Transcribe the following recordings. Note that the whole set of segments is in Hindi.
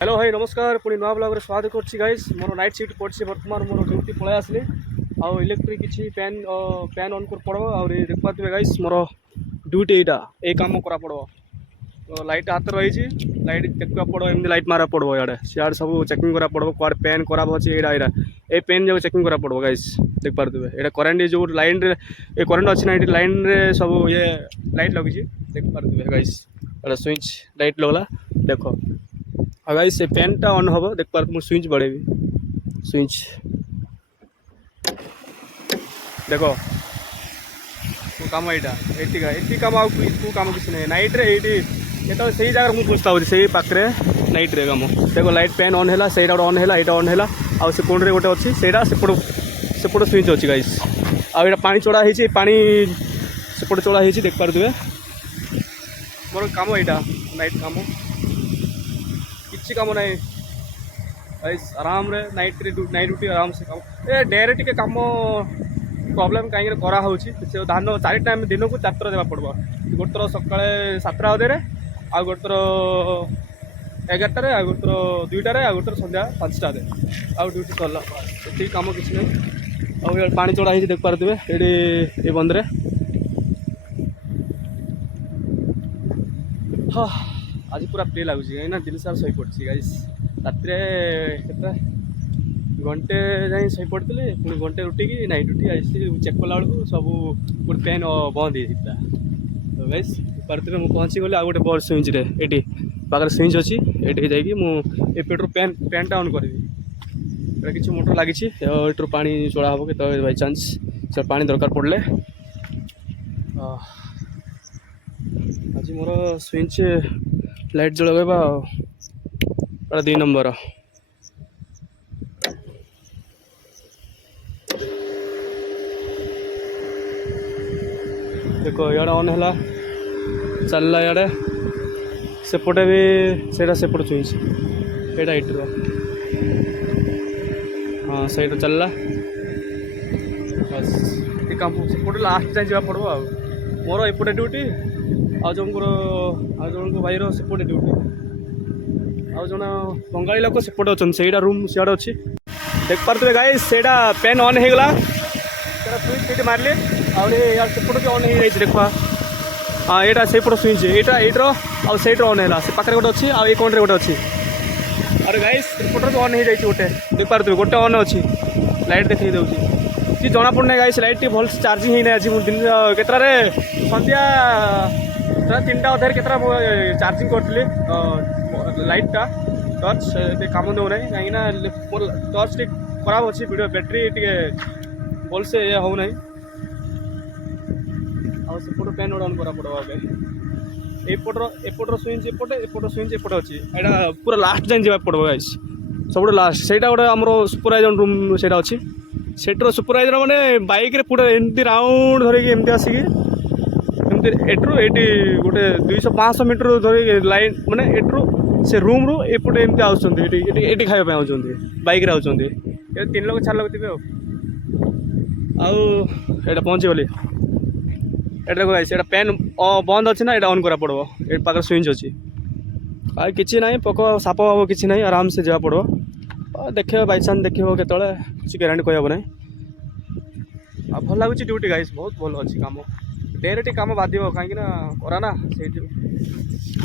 हेलो भाई नमस्कार पुणी नुआ ब्लॉग रे स्वागत करछि गाइस मोर नाइट शिफ्ट पड़छि वर्तमान मोर ड्यूटी पळै आसली आ इलेक्ट्रिक किछि फैन ऑन कर पड़ो आ देख पाते गाइस मोर ड्यूटी एटा ए काम करा पड़ो तो लाइट हाथ रही छी लाइट देखा पड़ो एमती लाइट मारा पड़ो याडे सियाड सब चेकिंग करा पड़ो क्वाड फैन खराब अछि एडा एडा ए पेन जो चेकिंग करा पड़ो गाइस देख पाते एटा करंट जो लाइन रे ए करंट अछि ना एटी लाइन रे सब ये लाइट लगी छी देख पाते गाइस एटा स्विच लाइट लगला देखो गाइस से फैन टा ऑन हम देख पार मुझे स्विच बढ़ेबी स्विच देखो कम यहाँ ये कम आउ कम किसी ना नाइट रे ये तो सही जगह मुझे पूछता हूँ से पाखे नाइट रे कम देखो लाइट फैन ऑन है से ऑन है यहाँ ऑन है आउ से कोण रे गोटे अच्छी से सेपट स्विच अच्छी गाइस आउ पा चढ़ा है पा सेपट चढ़ा है देख पारे मोर कम यहाँ नाइट कम किसी कम ना गाइस आराम रे नाइट ड्यूटी आराम से कम ए डे रे टिके कम प्रॉब्लम कहीं करा होची से धान 4 टाइम दिन को 4 थर देवा पड़बो गोटे थर सकाळे 7 अधे आ गोटे थर 11 रे आ गोटे थर 2टा रे आ गोटे थर संध्या 5टा अधे आ ड्यूटी सरला एति काम किसी नहीं आ पानी चढ़ा ही देख पारथिबे एडी ए बंद रे हां आज पूरा फ्री लगुच कहीं दिन सारा शई पड़ी गाइस रात घंटे जाए शई पड़ी पुणी घंटे रुटिकी नाइट ड्यूटी आई चेक कला बेलू सब गोटे फैन बंद होता तो गाइस पार्थे मुझे पहुँची गली आ गए बड़ स्विच रे ये पाखे स्विच अच्छी ये जाकि मुझे फैन टा ऑन करी किसी मोटर लगी ये पा चढ़ा हम के बाई चान्स से पा दरकार पड़े आज मोर स्विच लाइट जलवा 2 नंबर देखो इे ऑन है चलला इे सेपटे भी से सेपट स्विच यहाँ इट्र हाँ सही चलला बस ये काम सेपटे लास्ट जाए जावा पड़ो मोर एपटे ड्यूटी आ जन भाई सेपटे ड्यूटी आ जन बंगाली लोक सेपटे अच्छा से रूम सियाड़े अच्छी देख पारे गाइस से पेन ऑन होगला स्विच मारे आड़ सेपटे ऑन हो जाए देख हाँ यहाँ से स्विच यहाँ आउ से ऑन है से पाखे गोटे अच्छी आ कौन गोटे अच्छी अरे गाइस सेपटे ऑन हो जाए गोटे देख पारे गोटे ऑन अच्छी लाइट देखी दूसरी कि जना पड़ना गाइस लाइट भल चार्जिंग ही ना आज दिन केतरे संध्या 3टा अधे के चार्जिंग करी लाइटा टर्च कम दो ना कहीं टर्च टे खराब अच्छी वीडियो बैटेरी टे भल से ये हो ना आसपट फैन ऑन करा पड़ो एपटर स्विच एपट स्विच एपटे अच्छी यहाँ पूरा लास्ट जाए जावा पड़ो गाइस सब लास्ट से गोटे आम सुपरवाइजर रूम से अच्छी सेटर सुपरवाइजर मैंने बाइक रे पूरा एमती राउंड धरिकी एमती आसिकी एमती एट्रु ये गोटे 200-500 मीटर धरिकी लाइन माने एट्रु से रूम रु एपटे एमती आउछन्ती खाइबा आउछन्ती बाइक रे आउछन्ती 3 लोग 4 लोग थिबे आउ पहुँची गली एटा गाइस एटा फैन बंद अच्छी ना ऑन करा पड़ो ये पाखे स्विच अच्छी आ किसी ना पक साप हम किसी ना आराम से जा पड़ो देख बाई चान्स देख केतले किसी ग्यारंटी कहब ना आ भल लगुच ड्यूटी गाइस बहुत भल अच्छी कम डे रे कम बाध्य कहीं कराना से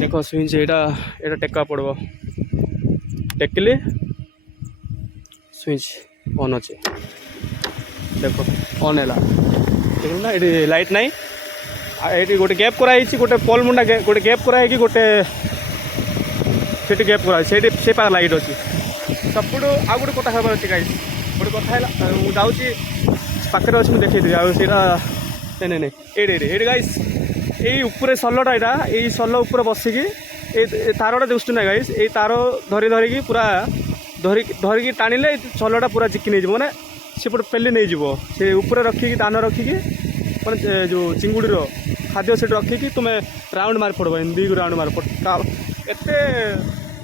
देख स्विच यहाँ टेका पड़ो टेकिली स्विच ऑन अच्छे देख ऑन है देख ना ये लाइट नाई ये गोटे गैप कराई गोटे पोल मुंडा गोटे गैप कराई गोटे से गैप कराई से पार लाइट अच्छी सबुठ आ गोटे कथा खबर अच्छी गाइस गोटे कथा है जाऊँगी पाखे अच्छी मुझे देखी से नहीं ये गाइस ये ऊपर सलटा यहाँ ये सल उपर बसिकी तारटा देखुँ ना गाइस ये तार धरिकी पूरा धरिकी टाणिले सलटा पूरा चिकी नहीं मैंने सेपटे पेली नहीं से ऊपर रखिकी दान रखिकी मैंने जो चिंगुड़ी खाद्य से रखिकी तुम्हें राउंड मार पड़ो दी राउंड मार पड़ एत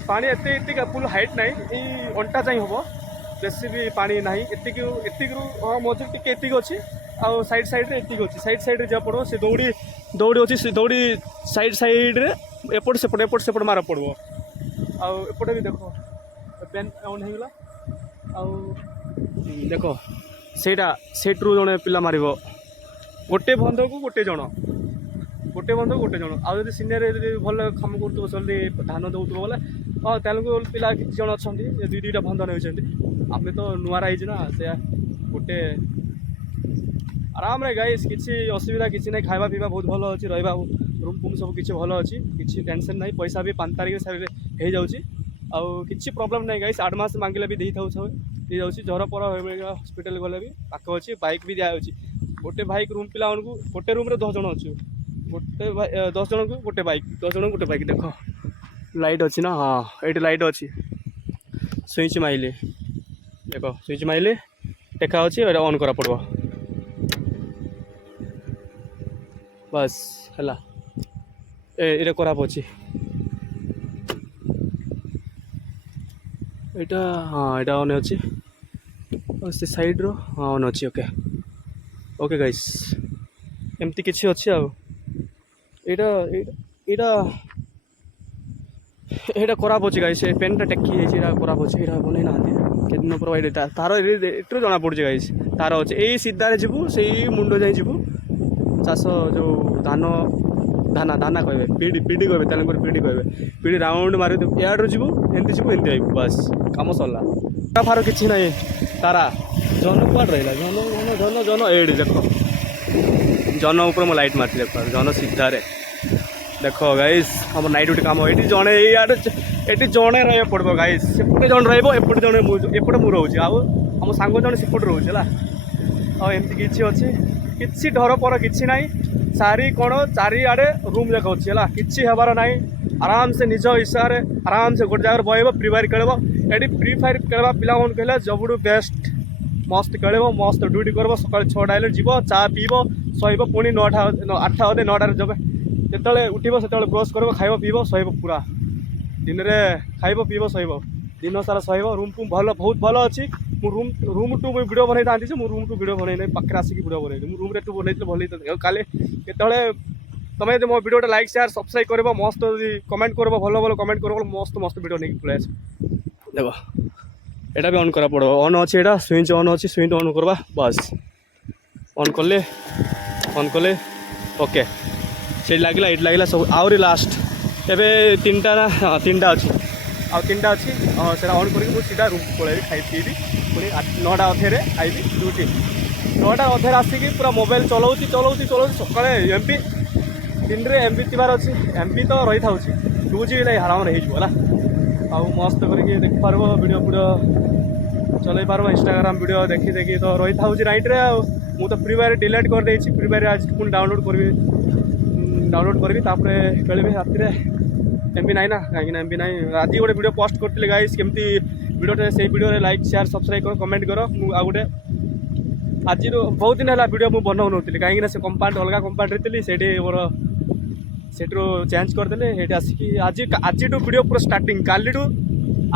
पानी एत फुल हाइट ना अंटा जाए हम बेसी भी पानी ना एतिक हाँ मझे टी एतिक अच्छी आउ साइड साइड अच्छी साइड साइड जा पड़ो से दौड़ी अच्छी दौड़ी साइड साइड रे एपट सेपट मार पड़ो आउ एपटे भी देख पेन ऑन होगा आउ देख ସେଇଟା ସେଠରୁ ଜଣେ ପିଲା ମାରିବ ଗୋଟେ ବନ୍ଧକୁ ଗୋଟେ ଜଣ ଆଉ ଯଦି ସିନିୟର ଯଦି ଭଲ କାମ କରୁଥିବ ଜଲ୍ଦି ଧାନ ଦେଉଥିବ ବୋଲେ ହଁ ତେଲୁଗୁ ପିଲା କିଛି ଜଣ ଅଛନ୍ତି ଦୁଇଟା ବନ୍ଧ ନେଉଛନ୍ତି ଆମେ ତ ନୂଆ ରହିଛୁ ନା ସେ ଗୋଟେ ଆରାମରେ ଗାଇସ୍ କିଛି ଅସୁବିଧା କିଛି ନାହିଁ ଖାଇବା ପିଇବା ବହୁତ ଭଲ ଅଛି ରହିବା ରୁମ୍ ଫୁମ୍ ସବୁ କିଛି ଭଲ ଅଛି କିଛି ଟେନସନ୍ ନାହିଁ ପଇସା ବି 5 ତାରିଖ ହେଇଯାଉଛି ଆଉ କିଛି ପ୍ରୋବ୍ଲେମ୍ ନାହିଁ ଗାଇସ୍ ଆଡ଼ଭାନ୍ସ ମାଗିଲେ ବି ହେଇଯାଉଛି ଜ୍ୱର ପର ହସ୍ପିଟାଲ ଗଲେ ବି ପାଖ ଅଛି ବାଇକ୍ ବି ଦିଆଯାଉଛି ଗୋଟେ ବାଇକ୍ ରୁମ୍ ପିଲାମାନଙ୍କୁ ଗୋଟେ ରୁମ୍ରେ 10 ଜଣ ଅଛୁ ଗୋଟେ 10 ଜଣଙ୍କୁ ଗୋଟେ ବାଇକ୍ 10 ଜଣଙ୍କୁ ଗୋଟେ ବାଇକ୍ ଦେଖ ଲାଇଟ୍ ଅଛି ନା ହଁ ଏଇଠି ଲାଇଟ୍ ଅଛି ସୁଇଚ୍ ମାଇଲେ ଦେଖ ସୁଇଚ୍ ମାଇଲେ ଦେଖା ଅଛି ଏଇଟା ଅନ୍ କରା ପଡ଼ିବ ବାସ୍ ହେଲା ଏଇଟା ଖରାପ ଅଛି ଏଇଟା ହଁ ଏଇଟା ଅନ୍ ଅଛି ସେ ସାଇଡ଼୍ର ହଁ ଅନ୍ ଅଛି ଓକେ ଗାଇସ୍ ଏମିତି କିଛି ଅଛି ଆଉ ଏଇଟା ଖରାପ ଅଛି ଗାଇସ୍ ଏ ପେନ୍ଟା ଟେକି ହେଇଛି ଏଇଟା ଖରାପ ଅଛି ଏଇଟା ବନେଇ ନାହାନ୍ତି କେତେ ଦିନ ପରେ ତାର ଏଠୁ ଜଣାପଡ଼ୁଛି ଗାଇସ୍ ତାର ଅଛି ଏଇ ସିଧାରେ ଯିବୁ ସେଇ ମୁଣ୍ଡ ଯାଇ ଯିବୁ ଚାଷ ଯେଉଁ ଦାନା କହିବେ ପିଡ଼ି କହିବେ ତେଲୁଗୁରେ ପିଡ଼ି କହିବେ ପିଡ଼ି ରାଉଣ୍ଡ ମାରି ଇଆଡ଼ରୁ ଯିବୁ ଏମିତି ଆଇବୁ ବାସ୍ କାମ ସରିଲା ଫାର କିଛି ନାହିଁ ତାରା ଜନ କୁଆଡ଼େ ରହିଲା ଜନ ଏଇଠି ଦେଖ ଜନ ଉପରେ ମୁଁ ଲାଇଟ୍ ମାରିଛି ଦେଖ ଜନ ସିଧାରେ ଦେଖ ଗାଇସ୍ ଆମର ନାଇଟ୍ ଡ୍ୟୁଟି କାମ ଏଇଠି ଜଣେ ଏଠି ଜଣେ ରହିବାକୁ ପଡ଼ିବ ଗାଇସ୍ ସେପଟେ ଜଣେ ରହିବ ଏପଟେ ଜଣେ ଏପଟେ ମୁଁ ରହୁଛି ଆଉ ଆମ ସାଙ୍ଗ ଜଣେ ସେପଟେ ରହୁଛି ହେଲା ଆଉ ଏମିତି କିଛି ଅଛି କିଛି ଡର ପର କିଛି ନାହିଁ ଚାରିଆଡ଼େ ରୁମ୍ ଯାକ ଅଛି ହେଲା କିଛି ହେବାର ନାହିଁ ଆରାମସେ ନିଜ ଇଚ୍ଛାରେ ଆରାମସେ ଗୋଟେ ଜାଗାରେ ବହିବ ଫ୍ରି ଫାୟାର ଖେଳିବ ଏଠି ଫ୍ରି ଫାୟାର ଖେଳିବା ପିଲାମାନଙ୍କୁ କହିଲେ ସବୁଠୁ ବେଷ୍ଟ ମସ୍ତ ଖେଳିବ ମସ୍ତ ଡ୍ୟୁଟି କରିବ ସକାଳେ 6ଟା ହେଲେ ଯିବ ଚା ପିଇବ ଶୋଇବ ପୁଣି 8ଟା ଅଧେ 9ଟାରେ ଯିବ ଯେତେବେଳେ ଉଠିବ ସେତେବେଳେ ବ୍ରସ୍ କରିବ ଖାଇବ ପିଇବ ଶୋଇବ ପୁରା ଦିନରେ ଖାଇବ ପିଇବ ଶୋଇବ ଦିନ ସାରା ଶୋଇବ ରୁମ୍ ବହୁତ ଭଲ ଅଛି ମୁଁ ରୁମ୍ ଟୁ ମୁଁ ଭିଡ଼ିଓ ବନେଇଥାନ୍ତି ଯେ ମୁଁ ରୁମ୍ ଟୁ ଭିଡ଼ିଓ ବନେଇନି ପାଖରେ ଆସିକି ଭିଡ଼ିଓ ବନେଇଲି ମୁଁ ରୁମ୍ରେ ଟୁ ବନେଇଥିଲି ଭଲ ହେଇଥାନ୍ତି ଆଉ କାଲି କେତେବେଳେ ତମେ ଯଦି ମୋ ଭିଡ଼ିଓଟା ଲାଇକ୍ ସେୟାର ସବସ୍କ୍ରାଇବ୍ କରିବ ମସ୍ତ ଯଦି କମେଣ୍ଟ କରିବ ଭଲ କମେଣ୍ଟ କରିବ ମସ୍ତ ଭିଡ଼ିଓ ନେଇକି ପଳେଇ ଆସିବ ଦେଖ ଏଇଟା ବି ଅନ୍ କରା ପଡ଼ିବ ଅନ୍ ଅଛି ଏଇଟା ସୁଇଚ୍ ଅନ୍ ଅଛି ସୁଇଚ୍ ଅନ୍ କରିବା ବାସ୍ ଅନ୍ କଲେ ଓକେ ସେଇଠି ଲାଗିଲା ଏଇଠି ଲାଗିଲା ସବୁ ଆହୁରି ଲାଷ୍ଟ ଏବେ ତିନିଟା ଅଛି ଆଉ 3ଟା ଅଛି ସେଇଟା ଅନ୍ କରିକି ମୁଁ ସିଧା ରୁମ୍ ପଳେଇବି ଖାଇ ପିଇବି ପୁଣି 9ଟା ଅଧେରେ ଖାଇବି ଡ୍ୟୁଟି 9ଟା ଅଧେରେ ଆସିକି ପୁରା ମୋବାଇଲ୍ ଚଲାଉଛି ସକାଳେ MP ଦିନରେ MP ଥିବାର ଅଛି MP ତ ରହିଥାଉଛି 2GB ଆରାମରେ ହେଇଯିବ ହେଲା ଆଉ ମସ୍ତ କରିକି ଦେଖିପାରିବ ଭିଡ଼ିଓ ଚଲେଇ ପାରିବ ଇନଷ୍ଟାଗ୍ରାମ ଭିଡ଼ିଓ ଦେଖି ତ ରହିଥାଉଛି ନାଇଟ୍ରେ ଆଉ ମୁଁ ତ ଫ୍ରି ଫାୟାର ଡିଲିଟ୍ କରିଦେଇଛି ଫ୍ରି ଫାୟାର ଆଜି ପୁଣି ଡାଉନଲୋଡ଼ କରିବି ତାପରେ ଖେଳିବି ରାତିରେ MP ନାହିଁ ନା କାହିଁକିନା MP ନାହିଁ ଆଜି ଗୋଟେ ଭିଡ଼ିଓ ପୋଷ୍ଟ କରିଥିଲି ଗାଇସ୍ କେମିତି ଭିଡ଼ିଓଟେ ସେଇ ଭିଡ଼ିଓରେ ଲାଇକ୍ ସେୟାର ସବସ୍କ୍ରାଇବ୍ କର କମେଣ୍ଟ କର ମୁଁ ଆଉ ଗୋଟେ ଆଜିର ବହୁତ ଦିନ ହେଲା ଭିଡ଼ିଓ ମୁଁ ବନାଉନଥିଲି କାହିଁକିନା ସେ ଅଲଗା କମ୍ପାନୀରେ ଥିଲି ସେଠୁ ଚେଞ୍ଜ କରିଦେଲେ ସେଇଠି ଆସିକି ଆଜିଠୁ ଭିଡ଼ିଓ ପୁରା ଷ୍ଟାର୍ଟିଂ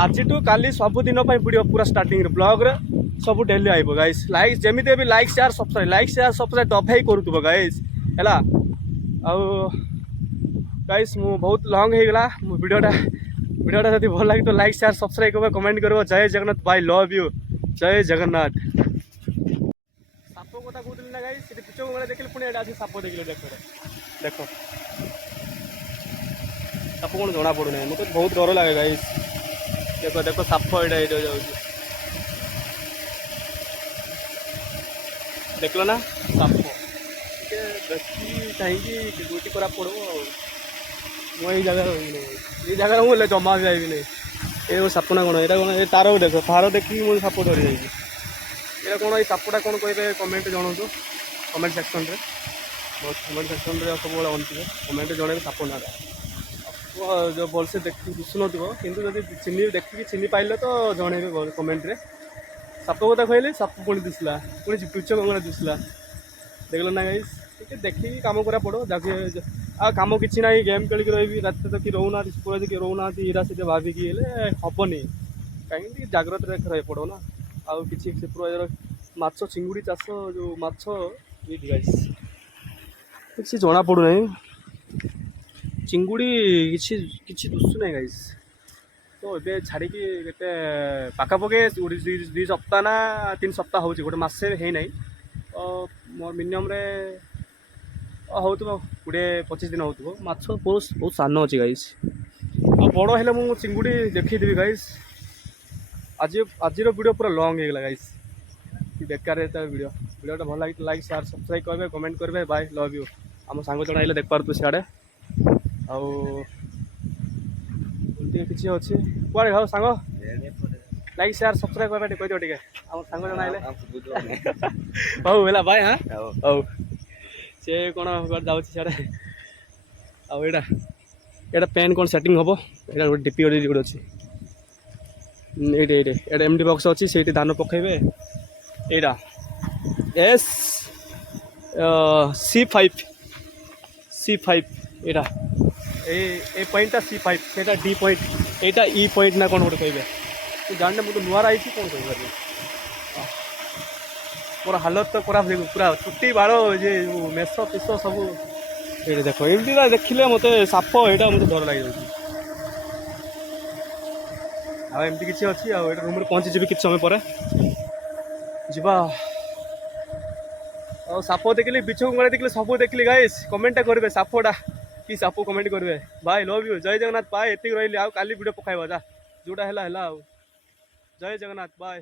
ଆଜିଠୁ କାଲି ସବୁଦିନ ପାଇଁ ଭିଡ଼ିଓ ପୁରା ଷ୍ଟାର୍ଟିଂରେ ବ୍ଲଗ୍ରେ ସବୁ ଡେଲି ଆଇବ ଗାଇସ୍ ଯେମିତି ବି ଲାଇକ୍ ସେୟାର ସବସ୍କ୍ରାଇବ୍ ଦଫେଇ କରୁଥିବ ଗାଇସ୍ ହେଲା ଆଉ ଗାଇସ୍ ମୁଁ ବହୁତ ଲଙ୍ଗ୍ ହେଇଗଲା ମୁଁ ଭିଡ଼ିଓଟା ଯଦି ଭଲ ଲାଗି ତ ଲାଇକ୍ ସେୟାର ସବସ୍କ୍ରାଇବ୍ କରିବ କମେଣ୍ଟ କରିବ ଜୟ ଜଗନ୍ନାଥ ବାଇ ଲଭ୍ ୟୁ ଜୟ ଜଗନ୍ନାଥ ସାପ କଥା କହୁଥିଲି ନା ଗାଇସ୍ ସେଠି ପିଛ ବେଳେ ଦେଖିଲି ପୁଣି ଏଇଟା ଆସି ସାପ ଦେଖିଲେ ଦେଖ ସାପ କ'ଣ ଜଣା ପଡ଼ୁନାହିଁ ମୋତେ ବହୁତ ଡର ଲାଗେ ଗାଇସ୍ ଦେଖ ସାପ ଏଇଟା ଯାଉଛି ଦେଖିଲ ନା ସାପ ଟିକେ ଦେଖି ଚାହିଁକି ଡ୍ୟୁଟି କରିବାକୁ ପଡ଼ିବ ଆଉ ମୁଁ ଏଇ ଜାଗାରେ ରହିବି ନାହିଁ ଏଇ ଜାଗାରେ ମୁଁ ହେଲେ ଜମା ବି ଆଇବି ନାହିଁ ଏ ସାପ ନା କ'ଣ ଏଇଟା କ'ଣ ଏ ତାର ଦେଖ ତାର ଦେଖିକି ମୁଁ ସାପ ଧରି ଯାଇଛି ଏଇଟା କ'ଣ ଏଇ ସାପଟା କ'ଣ କହିବେ କମେଣ୍ଟ ଜଣାନ୍ତୁ କମେଣ୍ଟ ସେକ୍ସନ୍ରେ ସବୁବେଳେ ଅନ୍ ଥିବେ କମେଣ୍ଟ ଜଣେଇବେ ସାପ ନାଁଟା ଯେଉଁ ଭଲସେ ଦିଶୁନଥିବ କିନ୍ତୁ ଯଦି ଦେଖିକି ଚିହ୍ନି ପାଇଲେ ତ ଜଣେଇବେ କମେଣ୍ଟରେ ସାପ କଥା କହିଲେ ସାପ ପୁଣି ଦିଶିଲା ପୁଣି ପିଛ କଙ୍ଗଣା ଦିଶିଲା ଦେଖିଲ ନା ଗାଇସ୍ ଟିକେ ଦେଖିକି କାମ କରିବାକୁ ପଡ଼ିବ ଆଉ କାମ କିଛି ନାହିଁ ଗେମ୍ ଖେଳିକି ରହିବି ରାତିରେ ତ କିଏ ରହୁନାହାନ୍ତି ସୁପରଭାଇଜର କିଏ ରହୁନାହାନ୍ତି ଇରା ସେଟା ଭାବିକି ହେଲେ ହେବନି କାହିଁକି ଟିକେ ଜାଗ୍ରତରେ ରହିବାକୁ ପଡ଼ିବ ନା ଆଉ କିଛି ସୁପରଭାଇଜର ମାଛ ଚିଙ୍ଗୁଡ଼ି ଚାଷ ଯେଉଁ ମାଛ ଏଇଠି ଗାଇସ୍ କିଛି ଜଣାପଡ଼ୁନାହିଁ ଚିଙ୍ଗୁଡ଼ି କିଛି ଦୁଶୁ ନାହିଁ ଗାଇସ୍ तो ये छाड़ी के पाखापाखि 2 सप्ताह ना 3 सप्ताह हो गोटे मसे है ना तो मोर मिनिमम रे हो 20-25 दिन हो माछ बहुत सान अच्छी गाइस आ बड़ हेले मु चिंगुड़ी देखीदेवी गाइस आज वीडियो पूरा लॉन्ग हो गला गाइस बेकार वीडियोटा भल लगे लाइक शेयर सब्सक्राइब करेंगे कमेंट करेंगे बाय लव यू आम सांग जन आइले देख पार सियाड़े किसी अच्छी कुआड़े भाव सांग लाइक शेयर सब्सक्राइब करवा कह दियो आम सांग जन आइले हौ है बाय हाँ हौ सी कौन जाऊँ सियाड़े आईटा पेन कौन सेटिंग हम यहाँ गोटे डीपी गोटे अच्छी ये एमडी बक्स अच्छी से धान पकेबे यहाँ एस C5 यहाँ ए पॉइंटा C5 से डी पॉइंट यहाँ ई पॉइंट ना कौन गोटे कहे तो जानने मुझे नुआर आई कौन कह मोर हालत तो खराब पूरा चुट्टी बाड़ ये मेष पेश सब ये देख एमती देखिले मत साप यहाँ मत डर लगे आमती किसी अच्छी रूम में पहुँची जी कि समय पर जीवा साप देखिली बिछू गणे देखिले सब देखिली गाइस कमेंट करेंगे सापटा कि साप कमेंट करेंगे बाय लव यू जय जगन्नाथ बाय एति रही काली वीडियो पकाइबा जा जोटा है जय जगन्नाथ बाय।